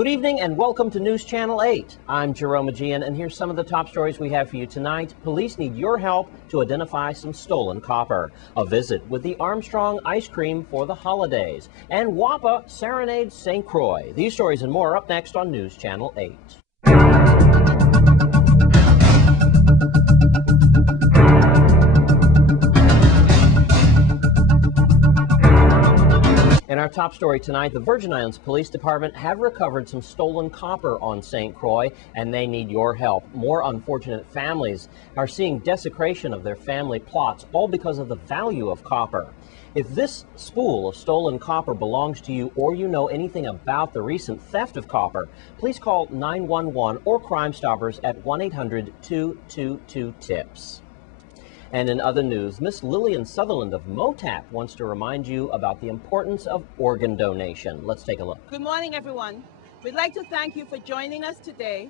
Good evening and welcome to News Channel 8. I'm Jerome Aegean, and here's some of the top stories we have for you tonight. Police need your help to identify some stolen copper. A visit with the Armstrong ice cream for the holidays. And WAPA serenades St. Croix. These stories and more up next on News Channel 8. In our top story tonight, the Virgin Islands Police Department have recovered some stolen copper on St. Croix, and they need your help. More unfortunate families are seeing desecration of their family plots, all because of the value of copper. If this spool of stolen copper belongs to you or you know anything about the recent theft of copper, please call 911 or Crime Stoppers at 1-800-222-TIPS. And in other news, Miss Lillian Sutherland of MOTAP wants to remind you about the importance of organ donation. Let's take a look. Good morning, everyone. We'd like to thank you for joining us today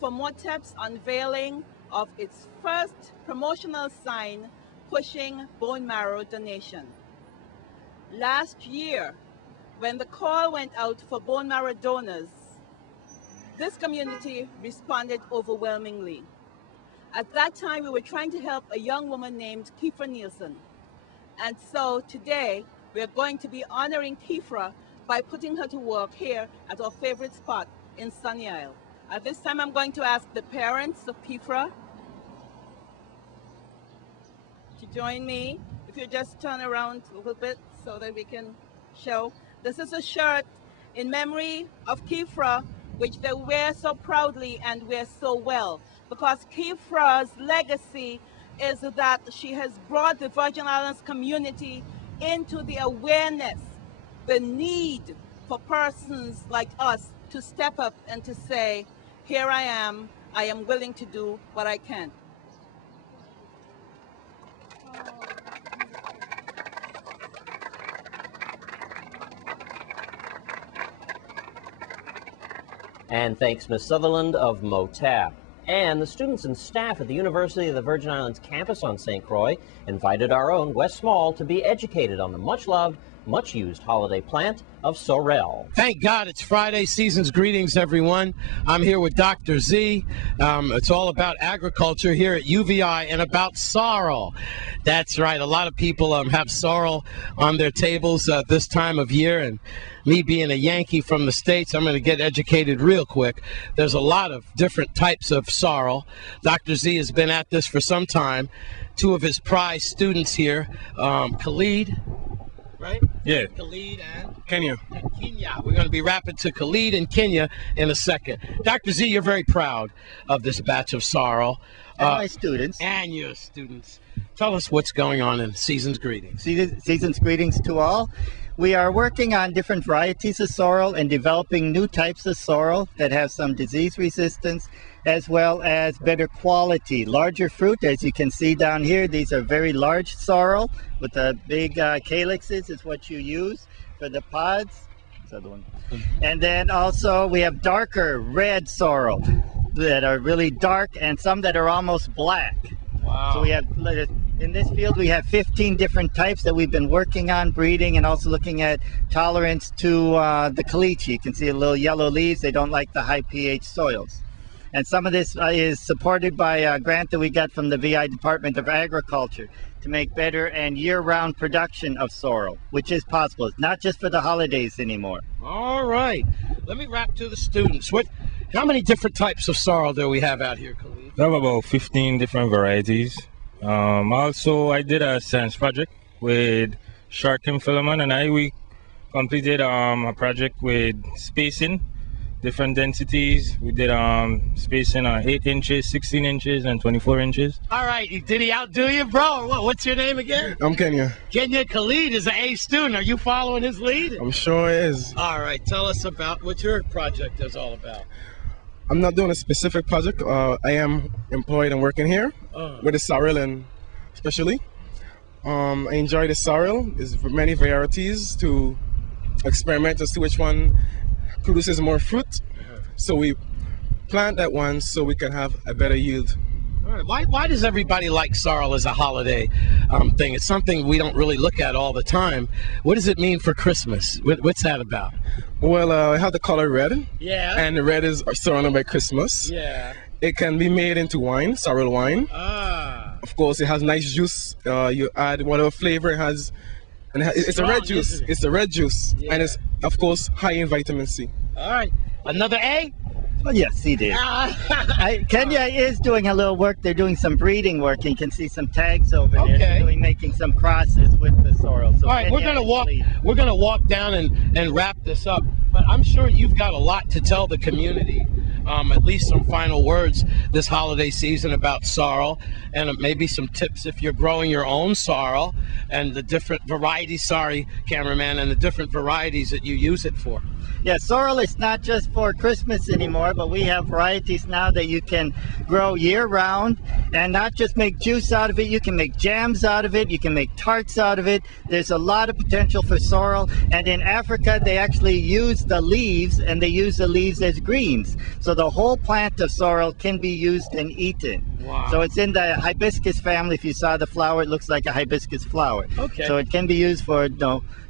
for MOTAP's unveiling of its first promotional sign pushing bone marrow donation. Last year, when the call went out for bone marrow donors, this community responded overwhelmingly. At that time, we were trying to help a young woman named Kifra Nielsen. And so today, we're going to be honoring Kifra by putting her to work here at our favorite spot in Sunny Isle. At this time, I'm going to ask the parents of Kifra to join me. If you just turn around a little bit so that we can show. This is a shirt in memory of Kifra, which they wear so proudly and wear so well. Because Kifra's legacy is that she has brought the Virgin Islands community into the awareness, the need for persons like us to step up and to say, here I am willing to do what I can. And thanks, Miss Sutherland of MOTAP. And the students and staff at the University of the Virgin Islands campus on St. Croix invited our own Wes Small to be educated on the much-loved, much-used holiday plant of sorrel. Thank God it's Friday. Season's greetings, everyone. I'm here with Dr. Z. It's all about agriculture here at UVI and about sorrel. That's right. A lot of people have sorrel on their tables this time of year, and me being a Yankee from the States, I'm going to get educated real quick. There's a lot of different types of sorrel. Dr. Z has been at this for some time. Two of his prize students here, Khalid, right? Yeah. Khalid and Kenya. Kenya. We're going to be rapping to Khalid and Kenya in a second. Dr. Z, you're very proud of this batch of sorrel. And my students. And your students. Tell us what's going on in Season's Greetings. Season's greetings to all. We are working on different varieties of sorrel and developing new types of sorrel that have some disease resistance as well as better quality. Larger fruit, as you can see down here, these are very large sorrel with the big calyxes is what you use for the pods. This other one. And then also we have darker red sorrel that are really dark and some that are almost black. Wow. So we have, in this field, we have 15 different types that we've been working on breeding and also looking at tolerance to the caliche. You can see a little yellow leaves. They don't like the high pH soils. And some of this is supported by a grant that we got from the VI Department of Agriculture to make better and year-round production of sorrel, which is possible. It's not just for the holidays anymore. All right. Let me rap to the students. How many different types of sorrel do we have out here, Khalid? We have about 15 different varieties. Also, I did a science project with Shark and Philemon, and we completed a project with spacing, different densities. We did spacing 8 inches, 16 inches, and 24 inches. All right. Did he outdo you, bro? What's your name again? I'm Kenya. Kenya. Khalid is an A student. Are you following his lead? I'm sure it is. All right. Tell us about what your project is all about. I'm not doing a specific project. I am employed and working here with the sorrel, and especially I enjoy the sorrel. There's many varieties to experiment as to which one produces more fruit. So we plant that one so we can have a better yield All right. Why does everybody like sorrel as a holiday thing? It's something we don't really look at all the time. What does it mean for Christmas? What's that about? Well, I have the color red. Yeah. And the red is surrounded by Christmas. Yeah. It can be made into wine, sorrel wine. Ah. Of course, it has nice juice. You add whatever flavor it has. And it's a red juice. It's a red juice. Yeah. And it's, of course, high in vitamin C. All right. Another A? Oh, yes, he did. Kenya is doing a little work. They're doing some breeding work. You can see some tags over there. They're making some crosses with the sorrel. So all right, we're gonna walk. We're gonna walk down and wrap this up. But I'm sure you've got a lot to tell the community. At least some final words this holiday season about sorrel, and maybe some tips if you're growing your own sorrel and the different varieties. Sorry, cameraman, and the different varieties that you use it for. Yeah, sorrel is not just for Christmas anymore, but we have varieties now that you can grow year-round and not just make juice out of it. You can make jams out of it. You can make tarts out of it. There's a lot of potential for sorrel. And in Africa, they actually use the leaves, and they use the leaves as greens. So the whole plant of sorrel can be used and eaten. Wow. So it's in the hibiscus family. If you saw the flower, it looks like a hibiscus flower. Okay. So it can be used for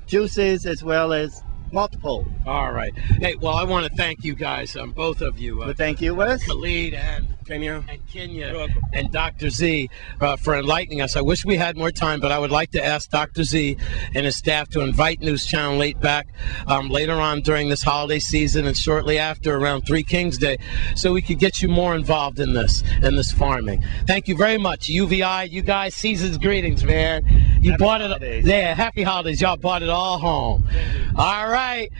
juices as well as multiple. All right. Hey, well, I want to thank you guys, both of you. Well, thank you, Wes. Khalid and Kenya and Dr. Z for enlightening us. I wish we had more time, but I would like to ask Dr. Z and his staff to invite News Channel 8 back later on during this holiday season and shortly after around 3 Kings Day so we could get you more involved in this farming. Thank you very much. UVI, you guys, season's greetings, man. You bought it. Holidays. Yeah, happy holidays. Y'all bought it all home. All right.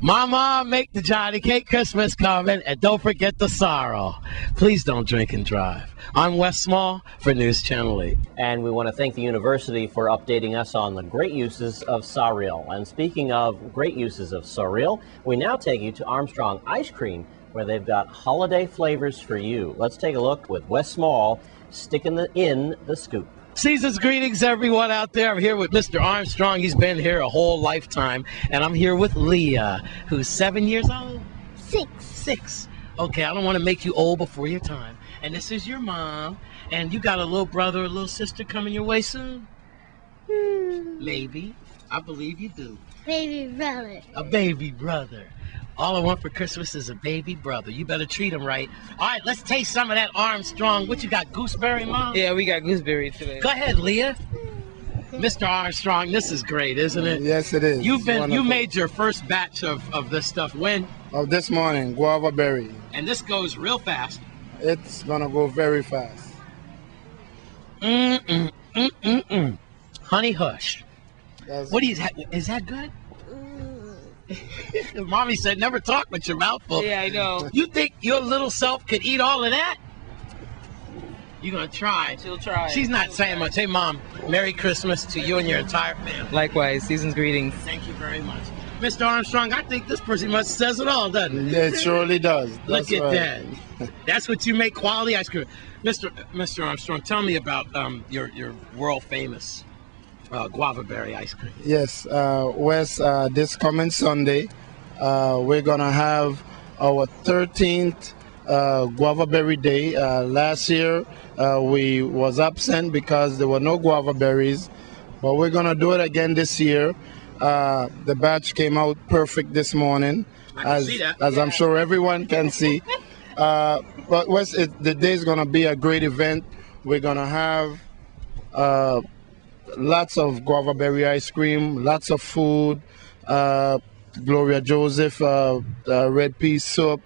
Mama, make the Johnny Cake Christmas coming, and don't forget the sorrel. Please don't drink and drive. I'm Wes Small for News Channel 8. And we want to thank the university for updating us on the great uses of sorrel. And speaking of great uses of sorrel, we now take you to Armstrong Ice Cream, where they've got holiday flavors for you. Let's take a look with Wes Small sticking in the scoop. Season's greetings, everyone out there. I'm here with Mr. Armstrong. He's been here a whole lifetime. And I'm here with Leah, who's 7 years old? 6. 6. Okay, I don't want to make you old before your time. And this is your mom. And you got a little brother or little sister coming your way soon? Maybe. I believe you do. Baby brother. A baby brother. All I want for Christmas is a baby brother. You better treat him right. All right, let's taste some of that Armstrong. What you got, gooseberry, Mom? Yeah, we got gooseberry today. Go ahead, Leah. Mr. Armstrong, this is great, isn't it? Yes, it is. You Wonderful. made your first batch of this stuff when? Of this morning, guava berry. And this goes real fast. It's gonna go very fast. Honey Hush. What do you, is that good? Mommy said never talk with your mouth full. Yeah, I know. You think your little self could eat all of that? You're gonna try. She'll try. She's not saying much. Hey, Mom, Merry Christmas to you and your entire family. Likewise, season's greetings. Thank you very much. Mr. Armstrong, I think this pretty much says it all, doesn't it? It surely does. Look That's at right. that. That's what you make quality ice cream. Mr. Armstrong, tell me about your world famous guava berry ice cream. Yes, Wes, this coming Sunday, we're gonna have our 13th guava berry day. Last year, we was absent because there were no guava berries, but we're gonna do it again this year. The batch came out perfect this morning, as I'm sure everyone can see. But Wes, the day is gonna be a great event. We're gonna have lots of guava berry ice cream, lots of food, Gloria Joseph red pea soup,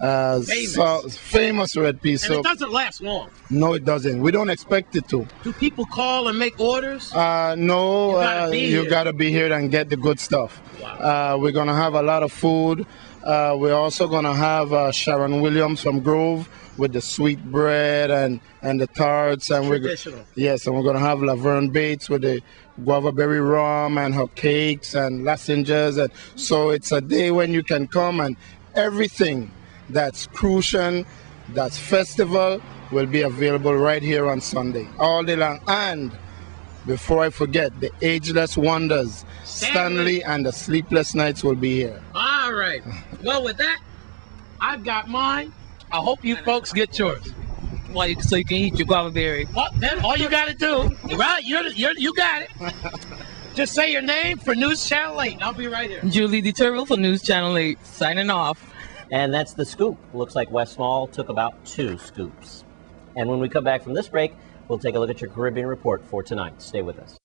famous red pea soup. And it doesn't last long. No, it doesn't. We don't expect it to. Do people call and make orders? No, you gotta be here and get the good stuff. Wow. We're gonna have a lot of food. We're also gonna have Sharon Williams from Grove with the sweet bread and the tarts, and traditional. And we're gonna have Laverne Bates with the guava berry rum and her cakes and lozenges, and so it's a day when you can come and everything that's Crucian, that's festival, will be available right here on Sunday, all day long. And before I forget, the Ageless Wonders, Stanley and the Sleepless Nights will be here. All right. Well, with that, I've got mine. I hope you folks get yours. so you can eat your guava berry. Well, then all you got to do, right? You got it. Just say your name for News Channel 8. I'll be right here. Julie DeTurville for News Channel 8, signing off. And that's the scoop. Looks like West Small took about 2 scoops. And when we come back from this break, we'll take a look at your Caribbean report for tonight. Stay with us.